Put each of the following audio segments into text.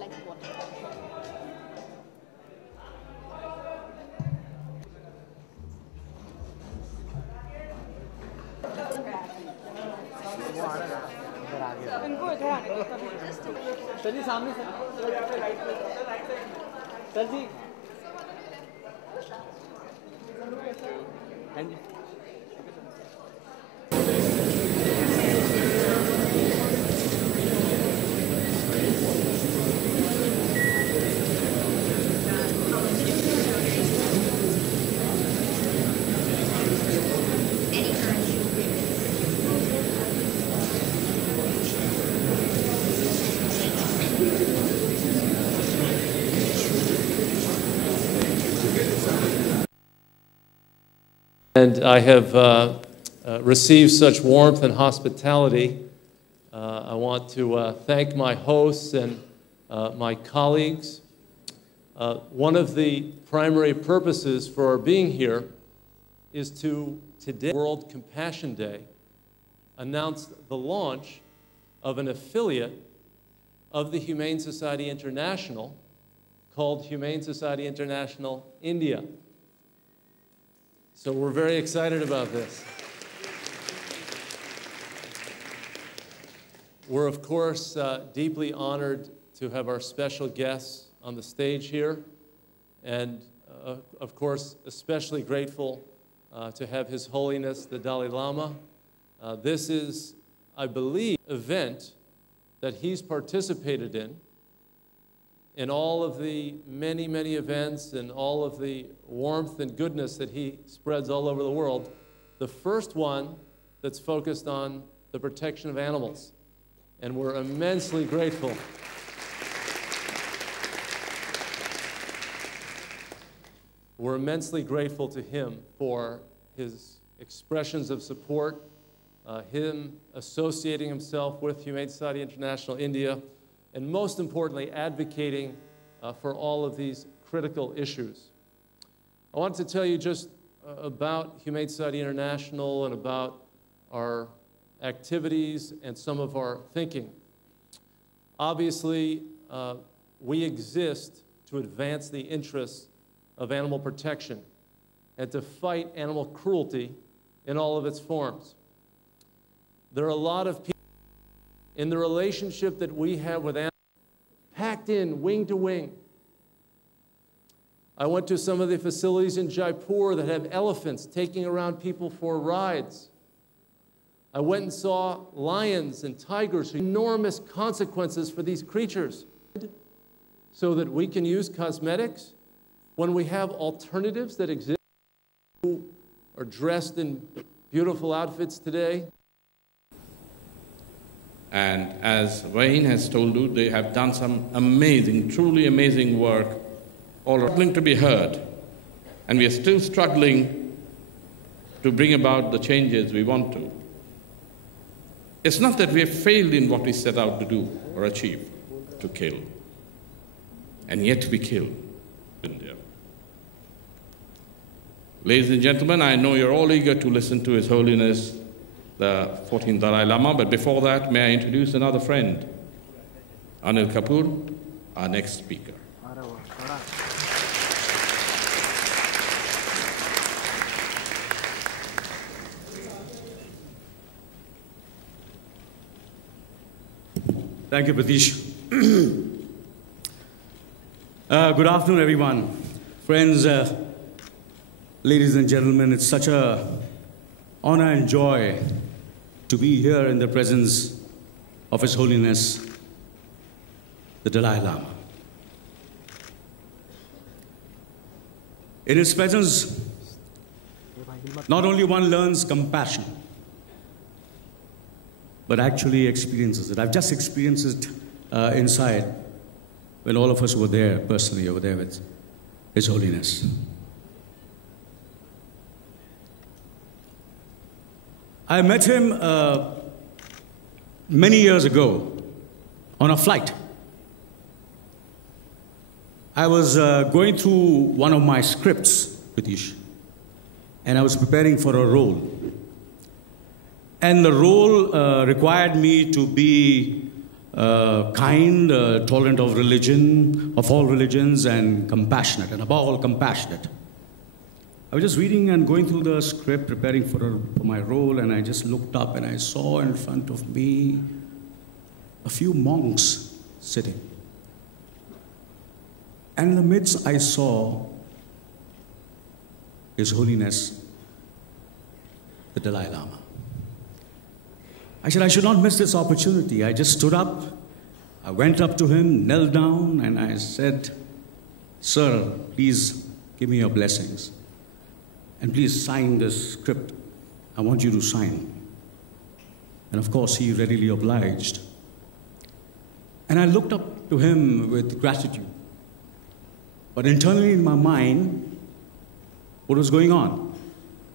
like what? Sir ji सामने sir ji And I have received such warmth and hospitality. I want to thank my hosts and my colleagues. One of the primary purposes for our being here is to, today, World Compassion Day, announce the launch of an affiliate of the Humane Society International called Humane Society International India. So we're very excited about this. We're, of course, deeply honored to have our special guests on the stage here, and, of course, especially grateful to have His Holiness the Dalai Lama. This is, I believe, an event that he's participated in all of the many, many events and all of the warmth and goodness that he spreads all over the world, the first one that's focused on the protection of animals. And we're immensely grateful. We're immensely grateful to him for his expressions of support, him associating himself with Humane Society International India, and most importantly, advocating for all of these critical issues. I want to tell you just about Humane Society International and about our activities and some of our thinking. Obviously, we exist to advance the interests of animal protection and to fight animal cruelty in all of its forms. There are a lot of people in the relationship that we have with animals, packed in wing to wing. I went to some of the facilities in Jaipur that have elephants taking around people for rides. I went and saw lions and tigers, enormous consequences for these creatures, so that we can use cosmetics when we have alternatives that exist, who are dressed in beautiful outfits today. And as Wayne has told you, they have done some amazing, truly amazing work, all struggling to be heard. And we are still struggling to bring about the changes we want to. It's not that we have failed in what we set out to do or achieve, to kill. And yet we kill in India. Ladies and gentlemen, I know you're all eager to listen to His Holiness the 14th Dalai Lama, but before that, may I introduce another friend, Anil Kapoor, our next speaker. Thank you, Pratish. Good afternoon, everyone. Friends, ladies and gentlemen, it's such an honor and joy to be here in the presence of His Holiness, the Dalai Lama. In his presence, not only one learns compassion, but actually experiences it. I've just experienced it inside when all of us were there, personally, over there with His Holiness. I met him many years ago on a flight. I was going through one of my scripts, Pratish, and I was preparing for a role. And the role required me to be kind, tolerant of religion, of all religions, and compassionate, and above all, compassionate. I was just reading and going through the script, preparing for my role, and I just looked up and I saw in front of me a few monks sitting. And in the midst, I saw His Holiness, the Dalai Lama. I said, I should not miss this opportunity. I just stood up, I went up to him, knelt down, and I said, Sir, please give me your blessings. And please sign this script. I want you to sign. And of course, he readily obliged. And I looked up to him with gratitude. But internally in my mind, what was going on?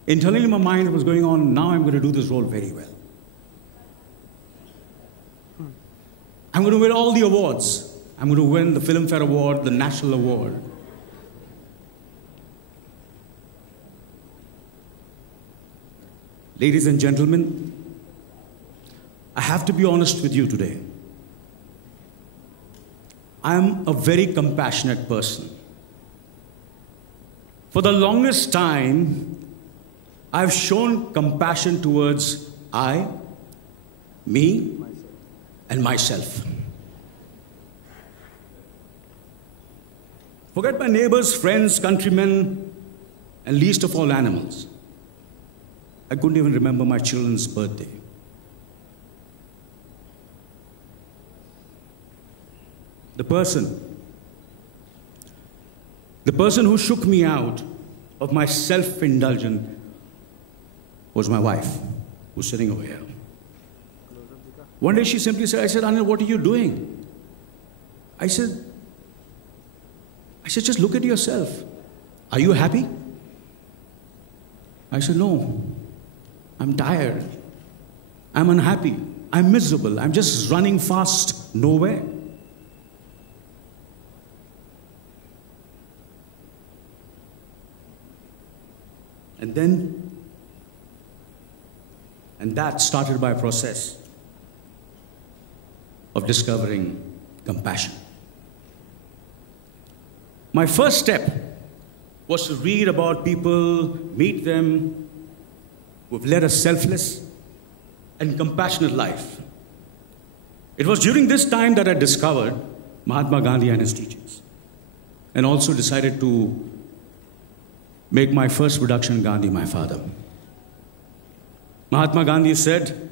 Internally in my mind, what was going on, now I'm going to do this role very well. I'm going to win all the awards. I'm going to win the Filmfare Award, the National Award. Ladies and gentlemen, I have to be honest with you today. I am a very compassionate person. For the longest time, I've shown compassion towards I, me, and myself. Forget my neighbors, friends, countrymen, and least of all animals. I couldn't even remember my children's birthday. The person who shook me out of my self-indulgence was my wife, who's sitting over here. One day she simply said, I said, Anil, what are you doing? I said, just look at yourself. Are you happy? I said, no. I'm tired. I'm unhappy. I'm miserable. I'm just running fast nowhere. And that started my process of discovering compassion. My first step was to read about people, meet them, who have led a selfless and compassionate life. It was during this time that I discovered Mahatma Gandhi and his teachings, and also decided to make my first production, Gandhi, my father. Mahatma Gandhi said,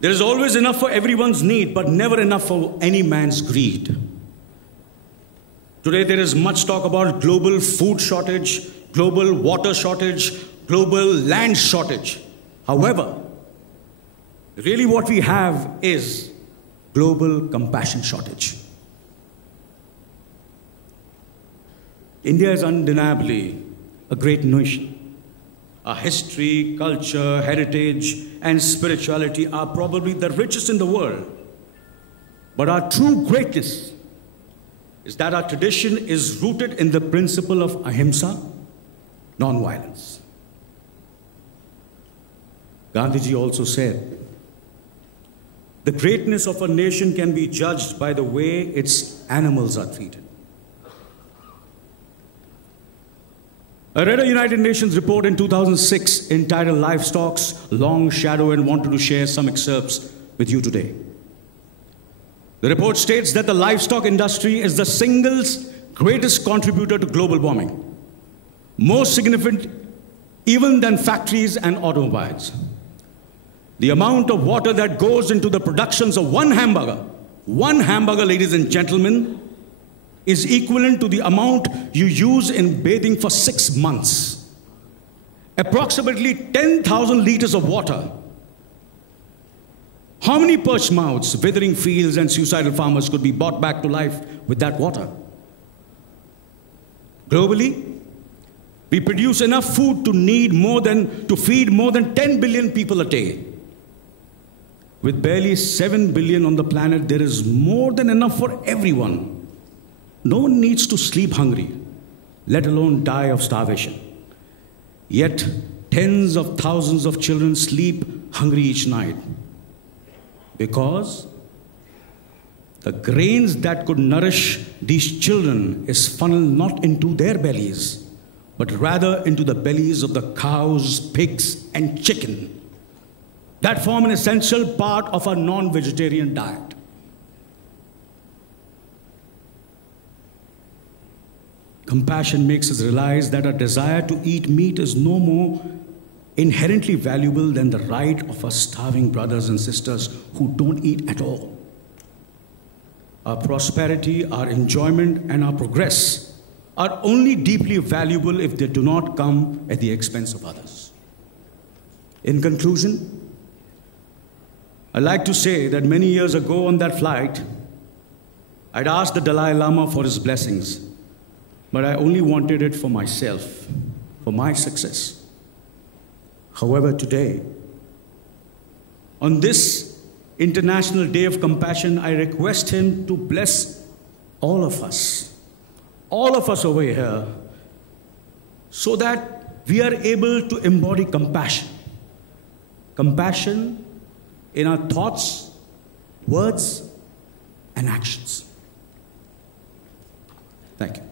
there is always enough for everyone's need, but never enough for any man's greed. Today there is much talk about global food shortage, global water shortage, global land shortage. However, really what we have is global compassion shortage. India is undeniably a great nation. Our history, culture, heritage, and spirituality are probably the richest in the world. But our true greatness is that our tradition is rooted in the principle of ahimsa, non-violence. Gandhiji also said, the greatness of a nation can be judged by the way its animals are treated. I read a United Nations report in 2006 entitled Livestock's Long Shadow and wanted to share some excerpts with you today. The report states that the livestock industry is the single greatest contributor to global warming, more significant even than factories and automobiles. The amount of water that goes into the productions of one hamburger, ladies and gentlemen, is equivalent to the amount you use in bathing for 6 months. Approximately 10,000 liters of water. How many parched mouths, withering fields, and suicidal farmers could be brought back to life with that water? Globally, we produce enough food to feed more than 10 billion people a day. With barely 7 billion on the planet, there is more than enough for everyone. No one needs to sleep hungry, let alone die of starvation. Yet, tens of thousands of children sleep hungry each night. Because the grains that could nourish these children is funneled not into their bellies, but rather into the bellies of the cows, pigs, and chicken that form an essential part of our non-vegetarian diet. Compassion makes us realize that our desire to eat meat is no more inherently valuable than the right of our starving brothers and sisters who don't eat at all. Our prosperity, our enjoyment, and our progress are only deeply valuable if they do not come at the expense of others. In conclusion, I'd like to say that many years ago on that flight, I'd asked the Dalai Lama for his blessings, but I only wanted it for myself, for my success. However, today, on this International Day of Compassion, I request him to bless all of us over here, so that we are able to embody compassion. Compassion in our thoughts, words, and actions. Thank you.